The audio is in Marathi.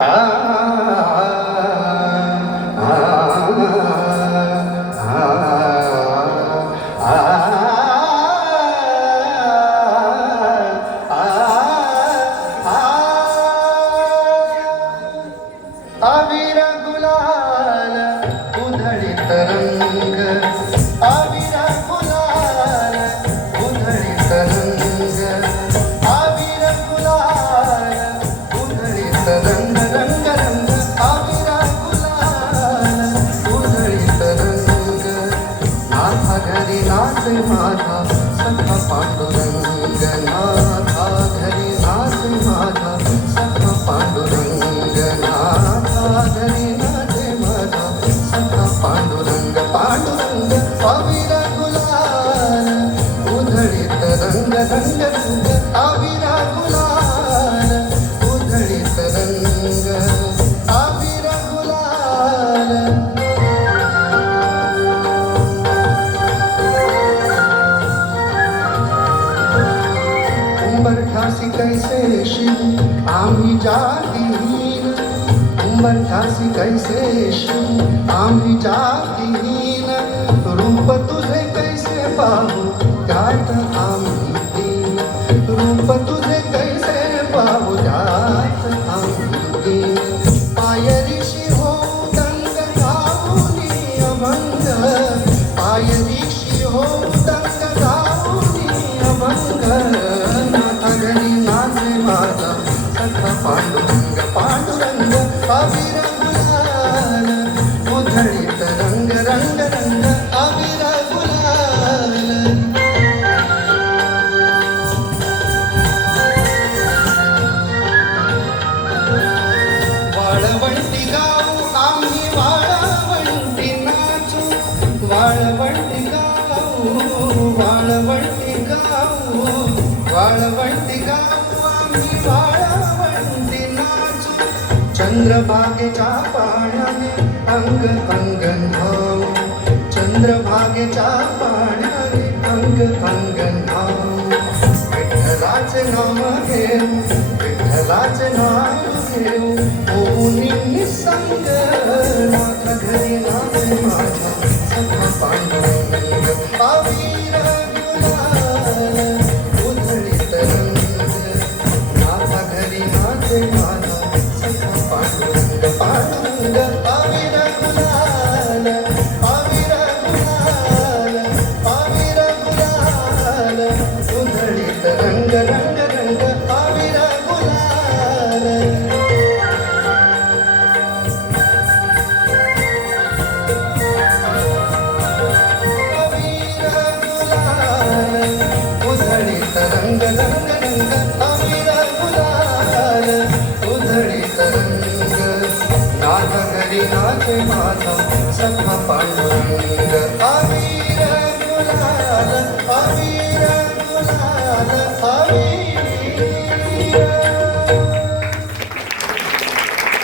अबीर गुलाल उधळीत रंग, अबीर गुलाल उधळीत रंग, अबीर गुलाल उधळीत रंग, रंग रंग अबीर गुलाल उधळीत रंग. नाथा घरी नाचे माझा सखा पांडुरंग, नाथा घरी नाचे माझा सखा पांडुरंग, नाथा घरी नाचे माझा सखा पांडुरंग. पांडुरंग अबीर गुलाल उधळीत रंग, रंग रंग अबीर गुलाल उधळीत रंग, अबीर गुलाल. उंबरठासी कैसे शिव आम्ही जातीहीन, उंबरठासी कैसे शिव आम्ही जातीहीन. रूप तुझे कैसे पाहू त्यात आम्ही दीन, रूप तुझे कैसे पाहू त्यात आम्ही दीन. पायरीशी हो दंग गाऊनी अभंग, पायरीशी हो दंग गाऊनी अभंग. नाथा घरी नाचे माझा सखा पांडुरंग, पांडुरंग अबीर गुलाल उधळीत रंग, रंग रंग अबीर गुलाल. वाळवंटी गाऊ आम्ही वाळवंटी नाचू, वाळवंटी गाऊ, वाळवंटी गाऊ, वाळवंटी गाऊ आम्ही वाळवंटी नाचू. चंद्रभागेच्या पाण्याने अंग अंग न्हाऊ, चंद्रभागेच्या पाण्याने अंग अंग न्हाऊ. विठ्ठलाचे नाव घेऊ, विठ्ठलाचे नाव घेऊ, होऊनी निसंग. नाथा घरी नाचे माझा सखा पांडुरंग, अबीर गुलाल उधळीत रंग. नाथा घरी नाचे माझा सखा पांडुरंग, पांडुरंग अबीर गुलाल, अबीर गुलाल, अबीर गुलाल उधळीत रंग, रंग रंग अबीर गुलाल. अबीर गुलाल उधळीत रंग, रंग रंग अबीर गुलाल उधळीत रंग. नाथा घरी नाचे माझा सखा पांडुरंग, अबीर गुलाल, अबीर